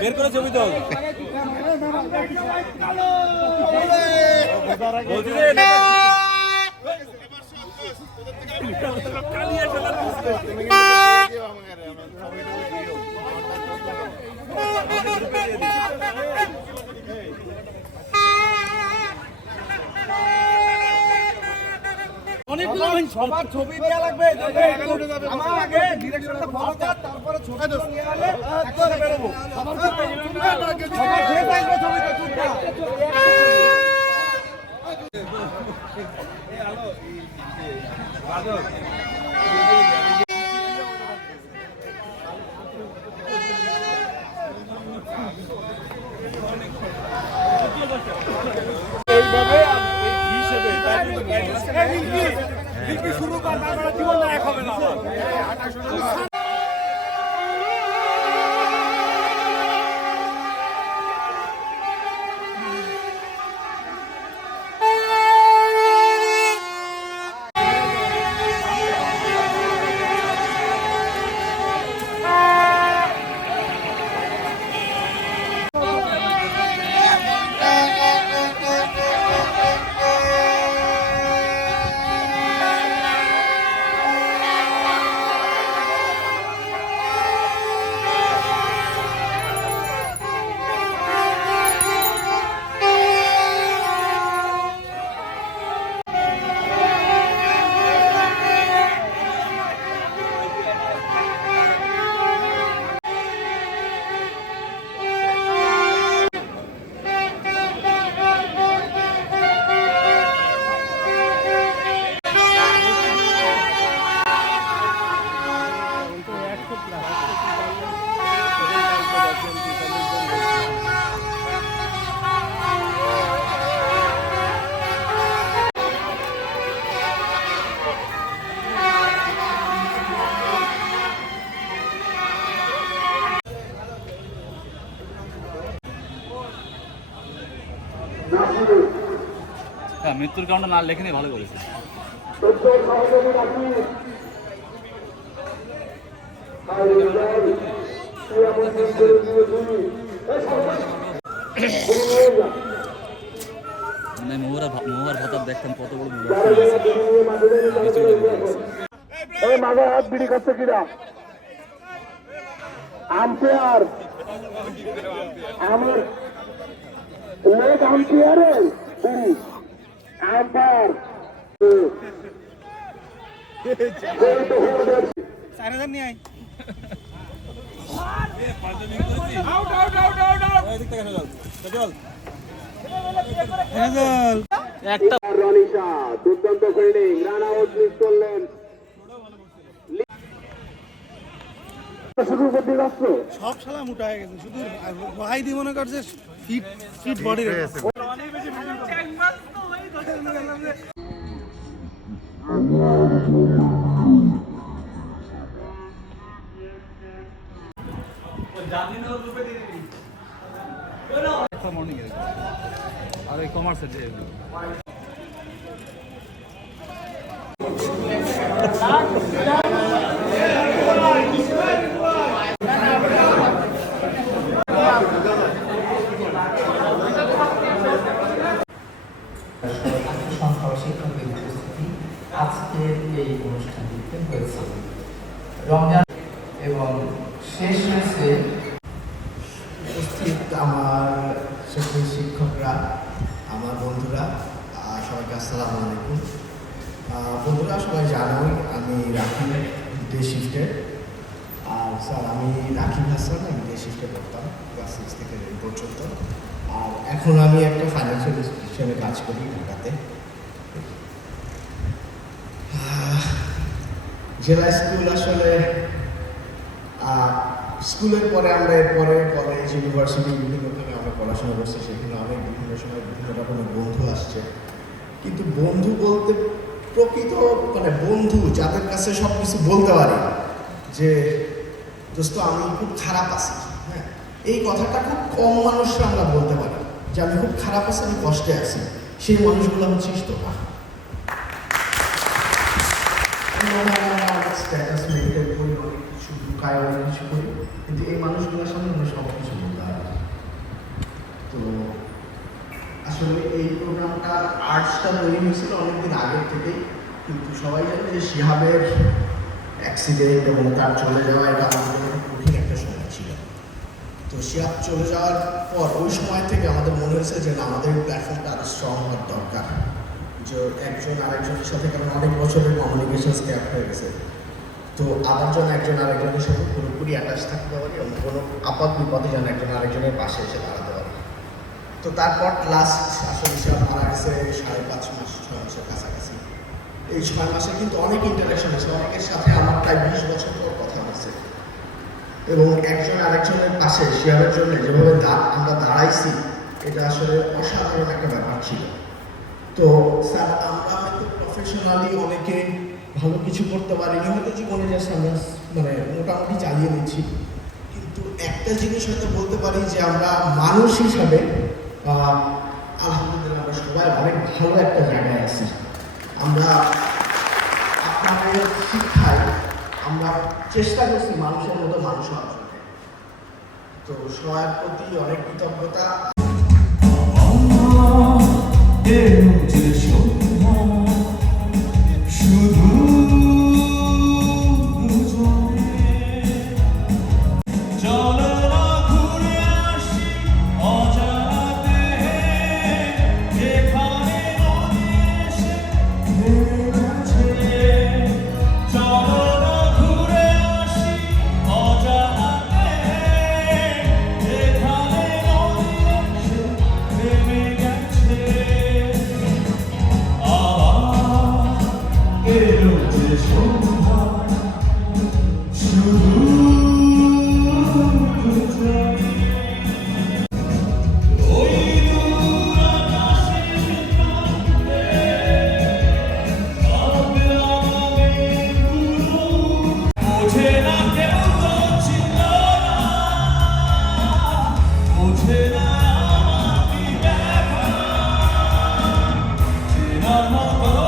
বের করে ছবি দাও। অনেকগুলো সবার ছবি দেওয়া লাগবে। আমার আগে ডিরেকশনটা ফলো কর, তারপরে ছবি নিয়ে গেলে একসাথে বেরোবো। সবার ছবি আসবে, ছবিটা তুলবা। এইভাবে হিসেবে শুরু কর, তারপরে জীবন এক হবে না। হ্যাঁ, মৃত্যুর কারণটা না লেখেনি ভালো করেছে। মানে মোহর ভাতার দেখতাম কত বড় মাঝে হাত বিড়ি খাচ্ছে কিরা আম্পায়ার আমার লেট আম্পায়ারের বিড়ি আম্পায়ার 4000 নিয়ে আয়। একটা রনিশা দুর্দান্ত ফিল্ডিং, রান আউট মিস করলেন। শুধু উপর রাষ্ট্র সব শালা মোটা হয়ে গেছে, শুধু ভাই দি মনে করছে ফিট ফিট বডি রয়েছে। আর এই কমার্সের যে শিক্ষকের উপস্থিতি আজকের এই অনুষ্ঠানটিতে হয়েছে। রমজান এবং শেষ হয়েছে উপস্থিত আমার সকল শিক্ষকরা, আমার বন্ধুরা, সবাইকে আসসালামু আলাইকুম। বন্ধুরা সবাই জানোই আমি রাখি ডে শিফটে, আর স্যার আমি রাকিব হাসান, আমি ডে শিফটে পড়তাম ক্লাস 6 থেকে 8 পর্যন্ত। আর এখন আমি একটা ফাইন্যান্সিয়াল ইনস্টিটিউশনে কাজ করি ঢাকাতে। জেলা স্কুল আসলে স্কুলের পরে আমরা এরপরে কলেজ ইউনিভার্সিটি বিভিন্নভাবে আমরা পড়াশোনা করছি, সেখানে অনেক বিভিন্ন সময় বিভিন্ন রকমের বন্ধু আসছে। কিন্তু বন্ধু বলতে প্রকৃত মানে বন্ধু যাদের কাছে সব কিছু বলতে পারি যে দোস্ত আমি খুব খারাপ আছি, হ্যাঁ, এই কথাটা খুব কম মানুষরা আমরা বলতে পারি যে আমি খুব খারাপ আছি, আমি কষ্টে আছি, সেই মানুষগুলো হচ্ছিস তোরা। অনেক স্ট্যাটাস মেনটেন করি, অনেক কিছু লুকায়, অনেক কিছু করি, কিন্তু এই মানুষগুলোর সামনে আমরা সব কিছু বলতে পারি। তো আসলে এই প্রোগ্রামটা আর্টসটা তৈরি হয়েছিল অনেকদিন আগের থেকেই, কিন্তু সবাই জানে যে শিহাবের অ্যাক্সিডেন্ট এবং তার চলে যাওয়া এটা আমাদের জন্য কঠিন একটা সময় ছিল। তো শিহাব চলে যাওয়ার পর ওই সময় থেকে আমাদের মনে হয়েছে যে না, আমাদের প্ল্যাটফর্মটা আরও স্ট্রং হওয়ার দরকার, যে একজন আরেকজনের সাথে, কারণ অনেক বছরের কমিউনিকেশন গ্যাপ হয়ে গেছে। তো আবার যেন একজন আরেকজনের সাথে পুরোপুরি অ্যাটাচ থাকতে পারি এবং কোনো আপদ বিপদে যেন একজন আরেকজনের পাশে এসে দাঁড়াতে পারি। তো তারপর লাস্ট আসলে শিহাব মারা গেছে 5.5 মাস, 6 মাসের কাছাকাছি। এই 6 মাসে কিন্তু অনেক ইন্টারাকশন হয়েছে, অনেকের সাথে আমার প্রায় 20 বছর পর কথা হয়েছে, এবং একজন আরেকজনের পাশে শিহাবের জন্য যেভাবে আমরা দাঁড়াইছি, এটা আসলে অসাধারণ একটা ব্যাপার ছিল। তো স্যার, আমরা হয়তো প্রফেশনালি অনেকে ভালো কিছু করতে পারিনি, হয়তো জীবনে যা আমরা মানে মোটামুটি চালিয়ে নিচ্ছি, কিন্তু একটা জিনিস হয়তো বলতে পারি যে আমরা মানুষ হিসাবে আলহামদুলিল্লাহ আমরা সবাই অনেক ভালো একটা জায়গায় আছি। আমরা আপনাদের শিক্ষায় আমরা চেষ্টা করছি মানুষের মতো মানুষ হওয়ার জন্য। তো সবার প্রতি অনেক কৃতজ্ঞতা। Not